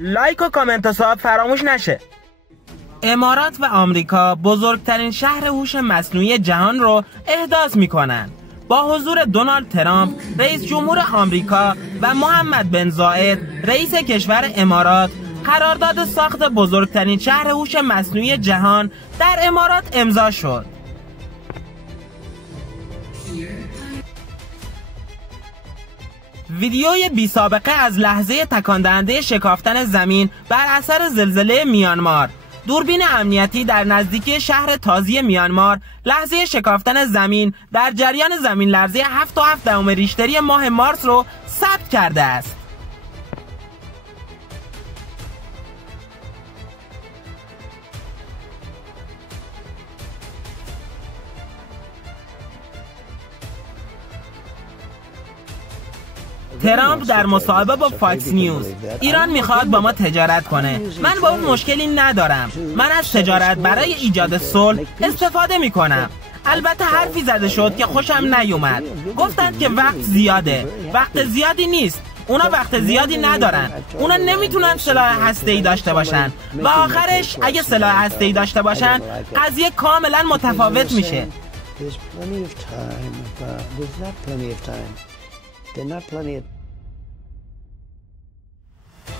لایک و کامنت و ساب فراموش نشه. امارات و آمریکا بزرگترین شهر هوش مصنوعی جهان رو احداث میکنن. با حضور دونالد ترامپ رئیس جمهور آمریکا و محمد بن زاید رئیس کشور امارات قرارداد ساخت بزرگترین شهر هوش مصنوعی جهان در امارات امضا شد. ویدیوی بی سابقه از لحظه تکان دهنده شکافتن زمین بر اثر زلزله میانمار. دوربین امنیتی در نزدیکی شهر تازی میانمار لحظه شکافتن زمین در جریان زمین لرزه 7.7 ریشتری ماه مارس رو ثبت کرده است. ترامپ در مصاحبه با فاکس نیوز: ایران میخواد با ما تجارت کنه. من با اون مشکلی ندارم. من از تجارت برای ایجاد صلح استفاده میکنم. البته حرفی زده شد که خوشم نیومد. گفتند که وقت زیاده. وقت زیادی نیست. اونا وقت زیادی ندارن. اونا نمیتونن سلاح هسته‌ای داشته باشن و آخرش اگه سلاح هسته‌ای داشته باشن قضیه کاملا متفاوت میشه.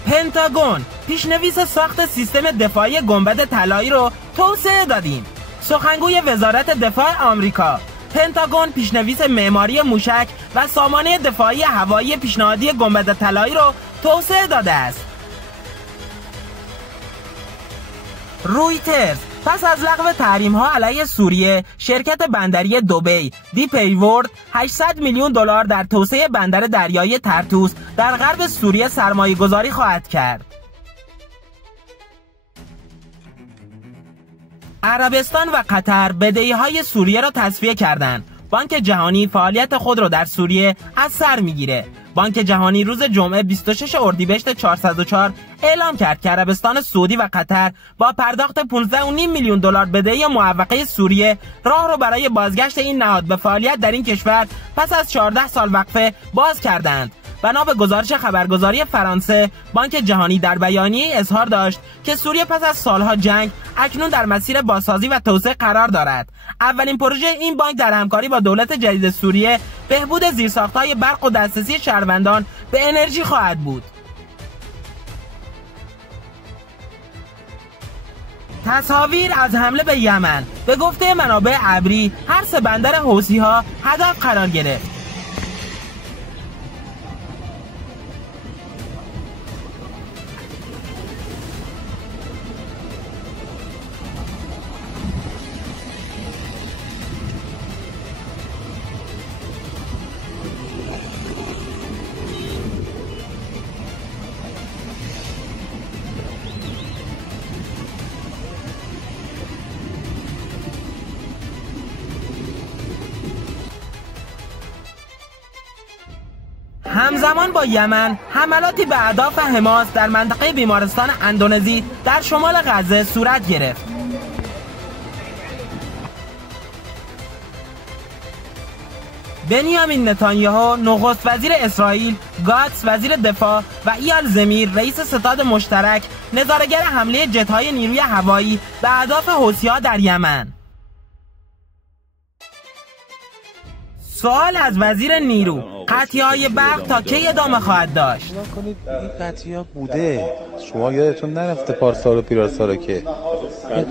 پنتاگون پیشنویس ساخت سیستم دفاعی گنبد طلایی رو توسعه دادیم. سخنگوی وزارت دفاع آمریکا: پنتاگون پیشنویس معماری موشک و سامانه دفاعی هوایی پیشنهادی گنبد طلایی رو توسعه داده است. رویترز: پس از لغو تحریم‌ها علیه سوریه، شرکت بندری دبی دیپ ایورد 800 میلیون دلار در توسعه بندر دریایی طرطوس در غرب سوریه سرمایه‌گذاری خواهد کرد. عربستان و قطر بدهی‌های سوریه را تصفیه کردند. بانک جهانی فعالیت خود را در سوریه از سر میگیره. بانک جهانی روز جمعه 26 اردیبهشت 404 اعلام کرد که عربستان سعودی و قطر با پرداخت 15.5 میلیون دلار بدهی معوقه سوریه راه رو برای بازگشت این نهاد به فعالیت در این کشور پس از 14 سال وقفه باز کردند. بنا به گزارش خبرگزاری فرانسه، بانک جهانی در بیانیه اظهار داشت که سوریه پس از سالها جنگ اکنون در مسیر بازسازی و توسعه قرار دارد. اولین پروژه این بانک در همکاری با دولت جدید سوریه بهبود زیرساخت‌های برق و دسترسی شهروندان به انرژی خواهد بود. تصاویر از حمله به یمن. به گفته منابع ابری، هر سه بندر حوثی‌ها هدف قرار گرفت. همزمان با یمن حملاتی به اهداف حماس در منطقه بیمارستان اندونزی در شمال غزه صورت گرفت. بنیامین نتانیاهو نخست وزیر اسرائیل، گاتس وزیر دفاع و ایال زمیر رئیس ستاد مشترک نظاره‌گر حمله جت‌های نیروی هوایی به اهداف حوثی‌ها در یمن. سوال از وزیر نیرو: قطعی‌های برق تا کی ادامه خواهد داشت؟ این قطعی‌ها بوده، شما یادتون نرفته پارسال و پیراسال که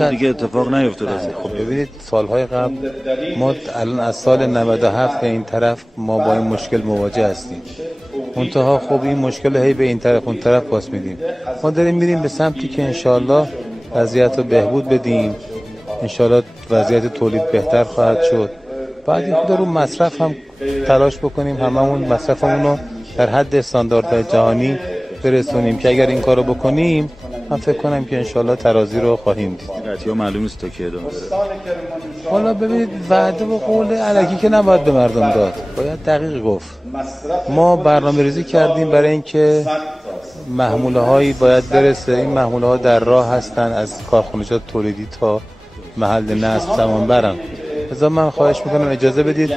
دیگه اتفاق نیفتاده. خب ببینید سالهای قبل ما الان از سال 97 به این طرف ما با این مشکل مواجه هستیم. منتها خب این مشکل هی به این طرف اون طرف پاس میدیم. ما داریم میریم به سمتی که انشالله وضعیت رو بهبود بدیم. انشالله وضعیت تولید بهتر خواهد شد. بعد خود رو مصرف هم تلاش بکنیم هممون مصرفمون رو در حد استانداردهای جهانی برسونیم که اگر این کارو بکنیم من فکر کنم که انشالله ترازی رو خواهیم دید. قطعی‌ها معلوم نیست تا کی ادامه داره. حالا ببینید وعده و قول الکی که نباید به مردم داد، باید دقیق گفت. ما برنامه‌ریزی کردیم برای اینکه محموله هایی باید برسه. این محموله ها در راه هستن از کارخانجات تولیدی تا محل نصب تمام برن. لذا من خواهش میکنم اجازه بدید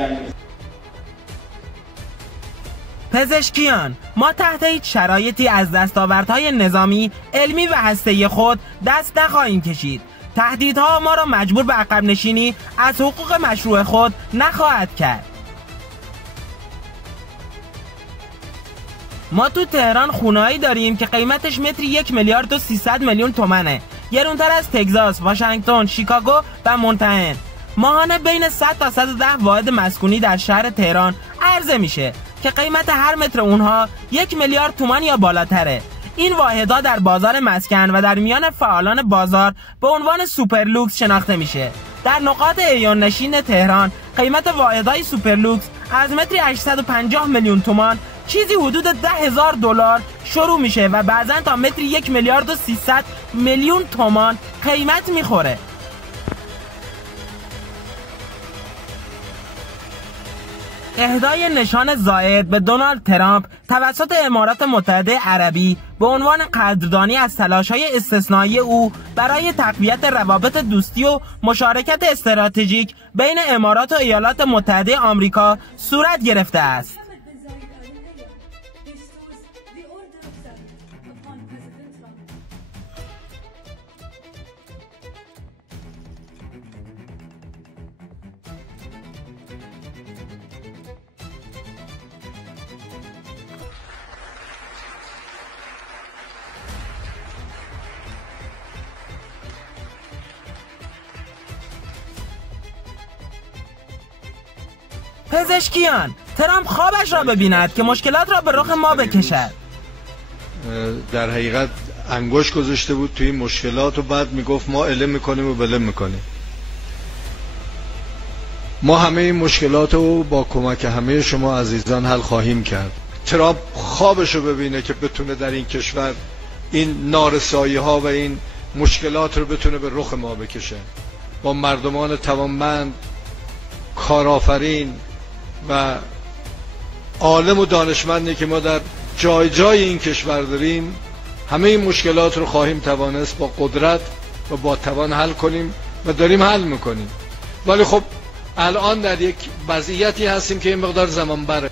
پزشکیان، ما تحت هیچ شرایطی از دستاوردهای نظامی، علمی و هسته‌ای خود دست نخواهیم کشید. تهدیدها ما را مجبور به عقب نشینی از حقوق مشروع خود نخواهد کرد. ما تو تهران خونه‌ای داریم که قیمتش متری 1,300,000,000 تومنه. گرونتر از تگزاس، واشنگتن، شیکاگو و منتهن. ماهانه بین 100 تا 110 واحد مسکونی در شهر تهران عرضه میشه که قیمت هر متر اونها 1,000,000,000 تومان یا بالاتره. این واحدها در بازار مسکن و در میان فعالان بازار به عنوان سوپر لوکس شناخته میشه. در نقاط عیان نشین تهران قیمت واحدهای سوپر لوکس از متری 850,000,000 تومان چیزی حدود $10,000 شروع میشه و بعضن تا متری 1,300,000,000 تومان قیمت میخوره. اهدای نشان زائد به دونالد ترامپ توسط امارات متحده عربی به عنوان قدردانی از تلاش‌های استثنایی او برای تقویت روابط دوستی و مشارکت استراتژیک بین امارات و ایالات متحده آمریکا صورت گرفته است. پزشکیان، ترامپ خوابش را ببیند که مشکلات را به رخ ما بکشد. در حقیقت انگشت گذاشته بود توی مشکلات و بعد میگفت ما اله میکنیم و بله میکنیم. ما همه این مشکلات رو با کمک همه شما عزیزان حل خواهیم کرد. ترامپ خوابش رو ببینه که بتونه در این کشور این نارسایی ها و این مشکلات رو بتونه به رخ ما بکشه. با مردمان توانمند، کارآفرین و عالم و دانشمندی که ما در جای جای این کشور داریم، همه این مشکلات رو خواهیم توانست با قدرت و با توان حل کنیم و داریم حل میکنیم. ولی خب الان در یک وضعیتی هستیم که این مقدار زمان بره.